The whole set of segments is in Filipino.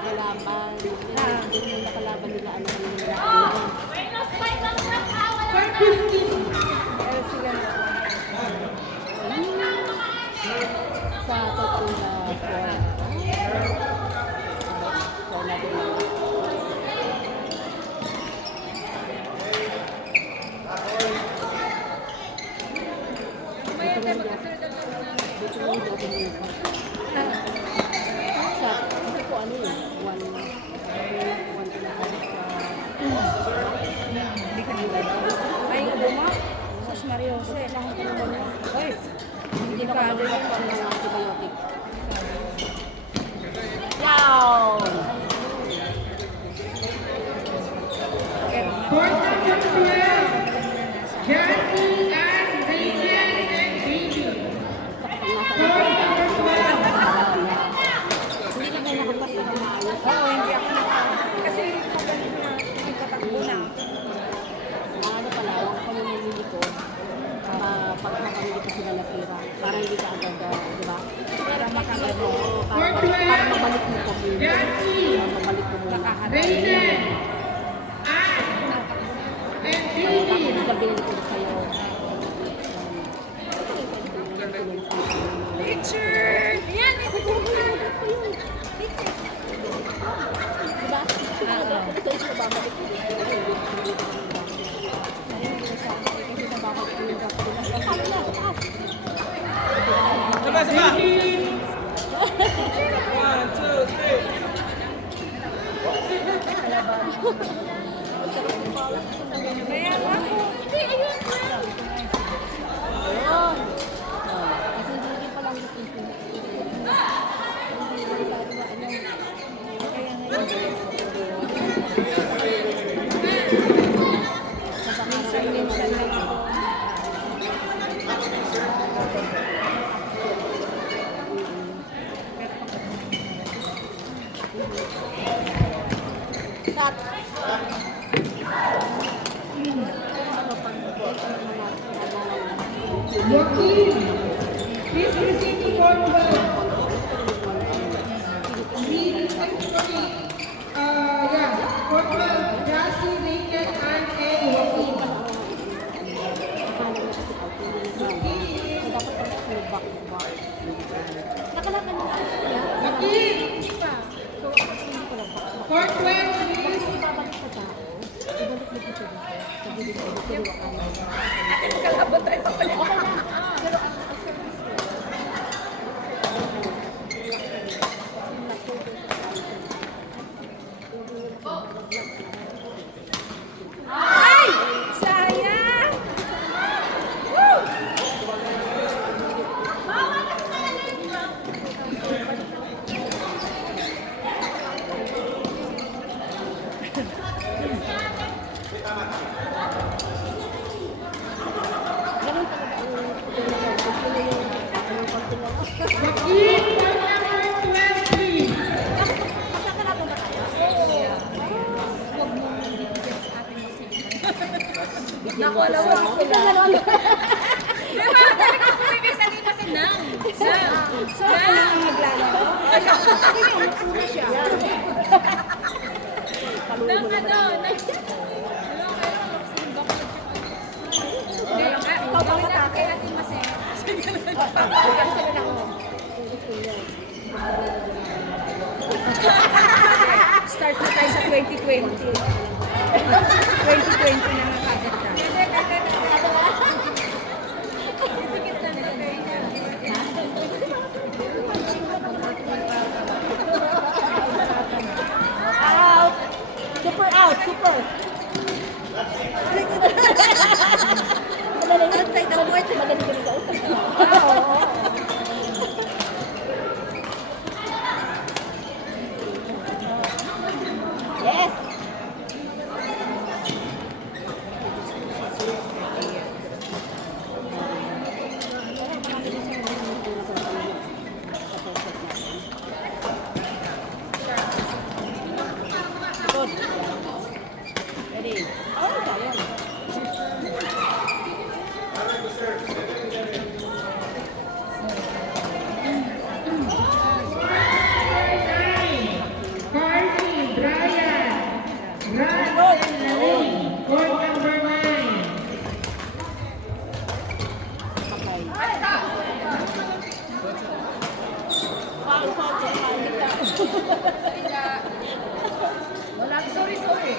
Kalaban. Yung nakalaban nila, ano nila. Pero sila na. Sa Tortilla for kasi po ano eh, one and a half Hindi ka nila. Ay, Obama. Sus Mariose. lahat ka naman na. Ay, Hindi ka ano yung pang mga antibiotic. Yow! Hindi ka kayo nakapasok na maayos. oo, hindi ako kasi pagaling na yung patakbo na. Ano pala, lang kami namili ko. Pag makamili ko sila natira. Para hindi ka agad, di ba? Para makagad mo. Oo, para mabalik mo ko. Para mabalik mo muna. Nakaharap. Tapos nabili ko sa'yo. Picture! Yan! Diba? Ito yung babalik ko. Kasi nababalik ko yung draft ko. Sabi na, taas. Sama, sama. 1, 2, 3. Kaya ako. Hindi, ayun na. Ayun. Kasi hindi pa lang yung pinto. Kaya ngayon. Minsan lang ako. Tat. Joaquin, please receive the form well. Corporal Gracie, Lincoln, and A. Joaquin. Nakalaban mo. Joaquin, So, hindi ko lang box. Court 12, please. Babalik sa tao. Ibalik mo dito. Sa gilid ko. Turuan ka na. Kalabot tayo pa pala. Okay na. Pero ang service ko, Ay! Sayang! Woo! ganun talaga ang tutulungan. Tutulungan yung pagtulungan. Joaquin, court number 12, please. Magkakalaban ba tayo? Huwag mo bibigyan sa atin kasi. Naku, alam mo ako Ikaw lang. gano'n. Diba? Sabi ko bibigyan sa atin kasi nang. So, ako lang ang maglalaro. Sige, una siya. Paluin mo naman ako. Ikaw ba matake? Start na tayo sa 2020. 2020 na nakaganda. Out! Super out! Super! Magaling. Outside the court. Magaling ka rin daw. Oo. Yes! Wala, sorry, sorry.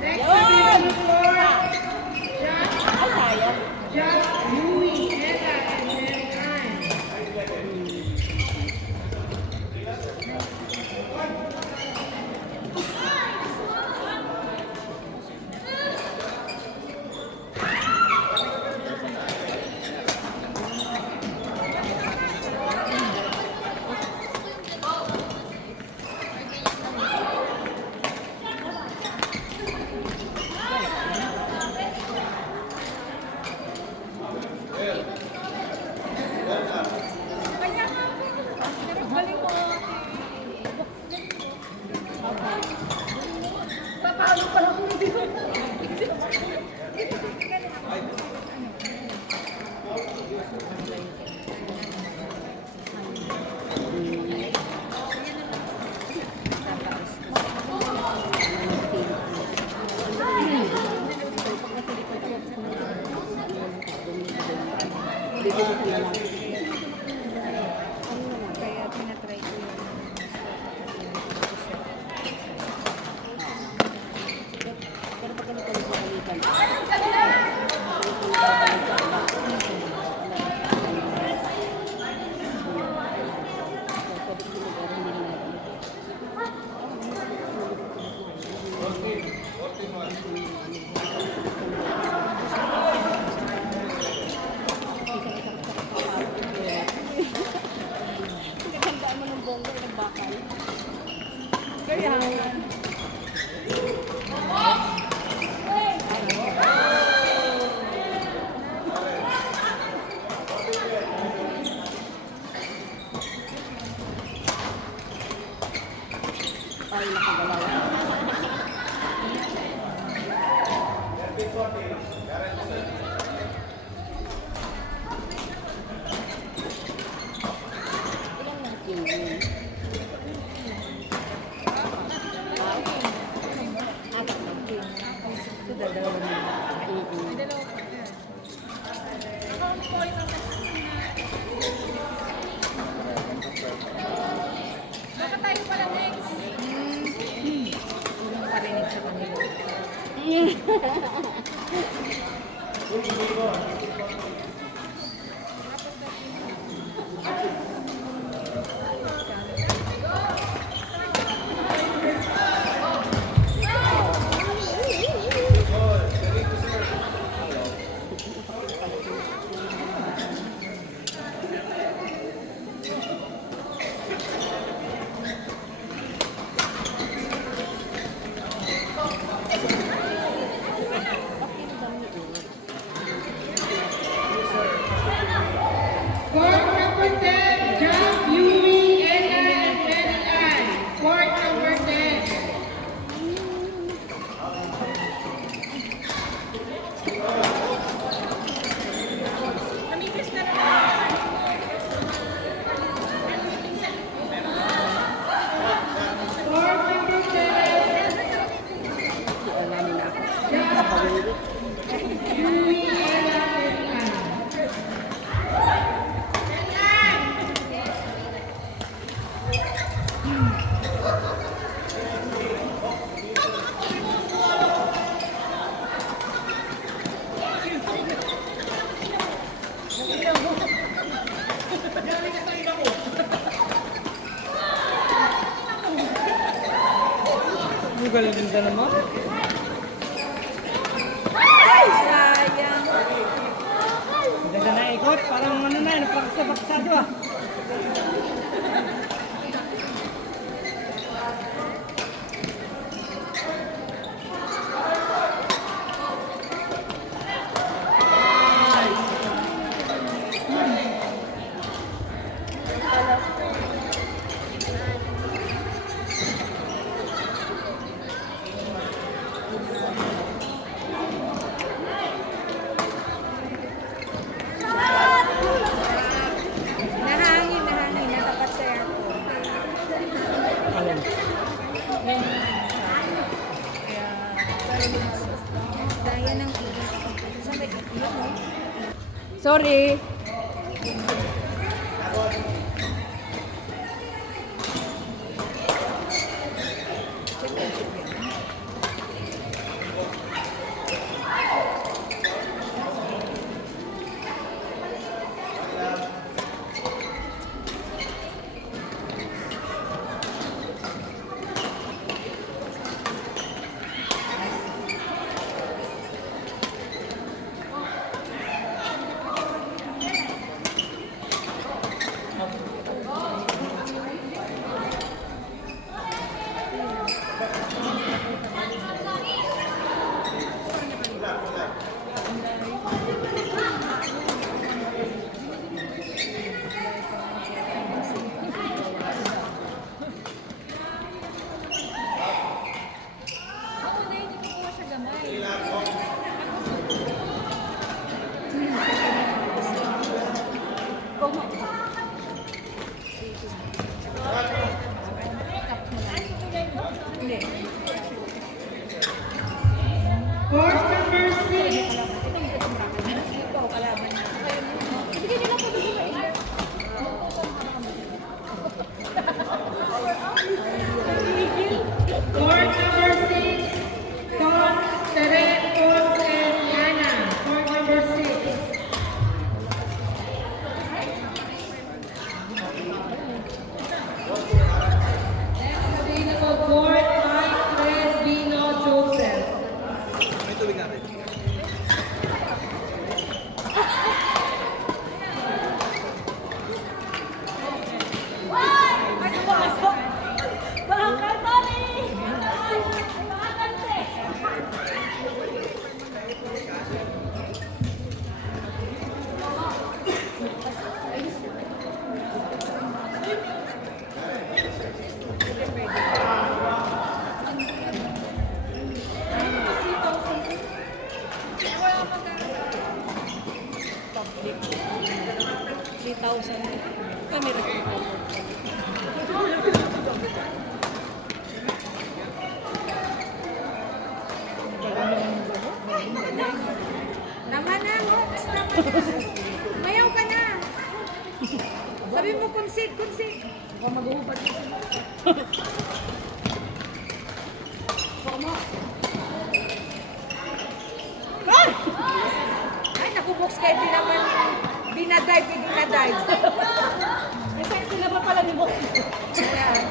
Next on the floor, Ay, sayang. Jack, Louie, Ella, and then Anne. Kaya nga po. Pero galing mo. Papalo pa lang ako dito. Bibili ka na lang. Kaya tinatry ko yun. Pero pag ganito na pagalitan, Nagandaan mo ng bongga, nagbakal. Kaya, Ay, nakagalaw. Ilan lahat yun? Apat lang. So, dalawa na. dalawa pa. Account ko ito. Baka tayo pala next. Unang parinig sa kanila. Court number 10, Jack, Louie, Ella, and then Anne. Court number 10. Namigis na lang. Court number 10, Jack, Louie, Ella, and Anne. Ang galing din ka naman. Ay, sayang. Ganda na ikot. Parang ano na, napakasabak-sado ah. Daya ng ilis. Saan ba yun? Sorry. Ako na hindi ko po siya gamay. Ikaw mo. Hindi. Court number 6. Ikaw, kalaban niya. Ibigay nila po dito sa inyo. Court number 6. Con, Teret, Cons, and Yana. Court number 6. Next available court, Mike Cresvino Joseph. Kami rin. Tama na, Mox. Tama na. Mayaw ka na. Sabi mo, kunsit, kunsit. Baka mag-uubad. Ay, naku, Mox, kahit di naman dinadive, dinadive. Kasi sila pa pala ni Boss. Ayan.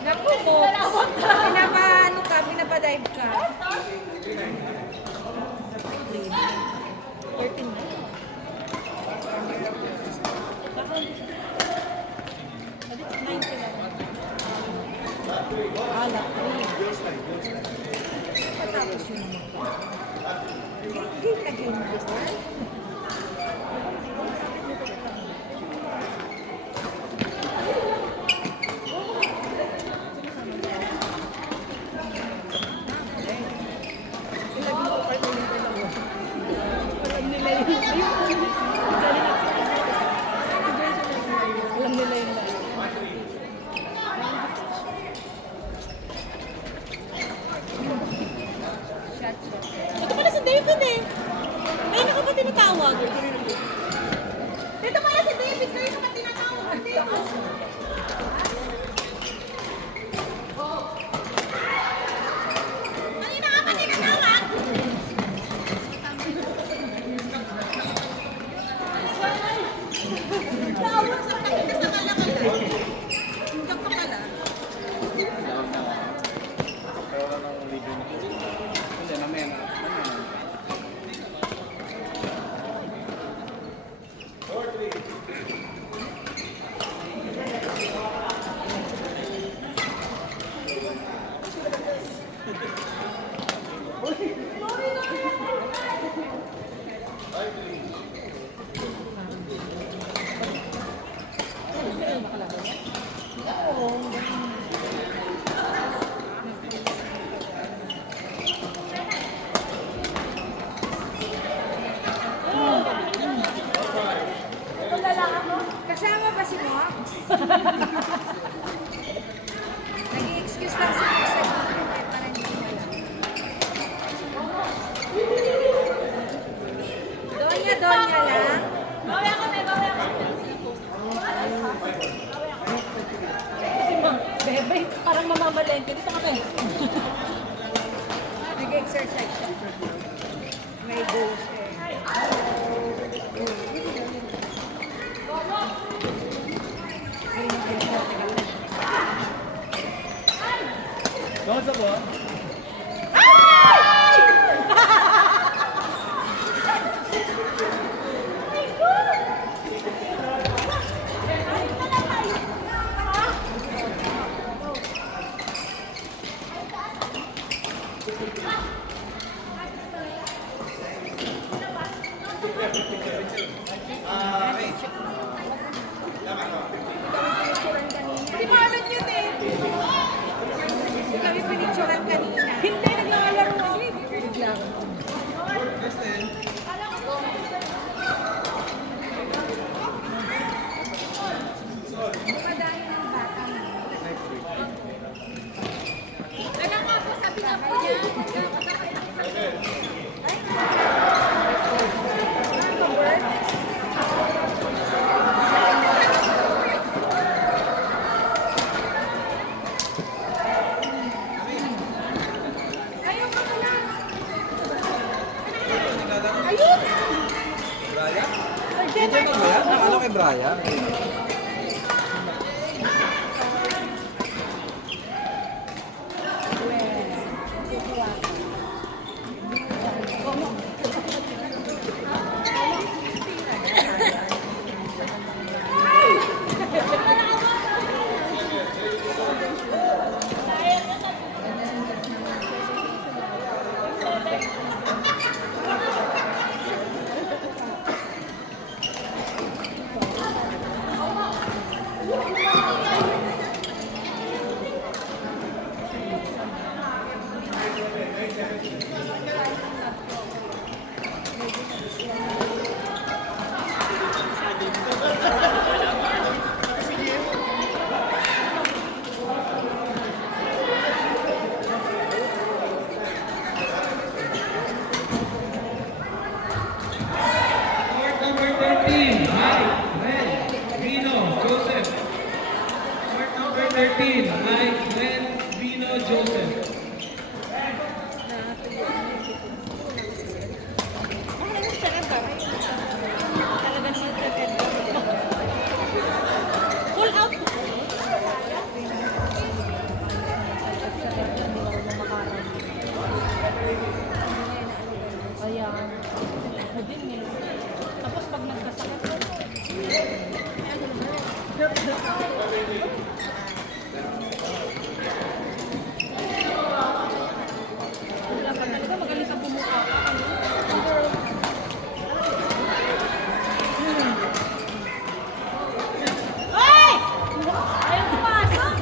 Naku, Mox. Pinapa-ano ka, pinapa-dive ka. 13 na. Alak. Patapos yun naman. Game na game na. Alam nila yun. Ito pala si David eh. Ay, naku ba tinatawag? sa Malengke. Dito kami. Nag-exercise siya. May goals eh. Kamusta po? Si Marlon yun eh. Kami pinicturean kanina. Hindi, naglalaro kami. Bigla. Madami ng bata. Kaya nga po, sabi nga po niya. Ayaw ka na. Brian? Ito na ba yan? Nakalo kay Brian? Court number 13, Mike, Ren, Rino, Joseph. Court number 13, Mike, Ren, Rino, Joseph. Pull out. Ayan. Ako din eh. Tapos pag nagkasakit, wala pa talaga. Magaling sa bumuka. Ay! Ayaw pumasok!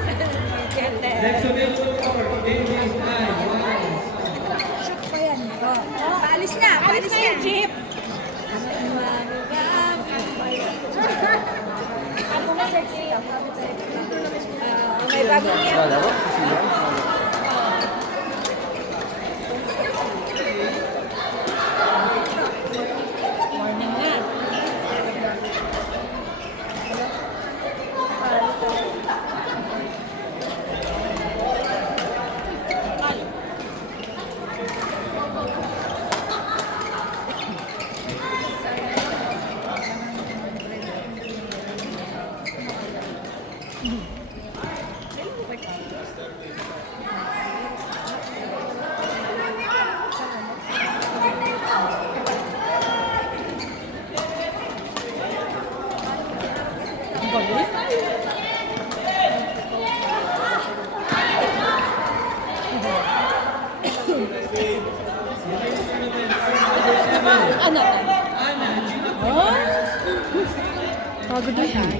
Next available court, Davis, I, Juarez. Shoot pa yan. Paalis na. Paalis na. Jeep! Ano na sexy? May bagong yan. Wala ko? Sila? Morning na. Ano? Oh? Pagod na yan.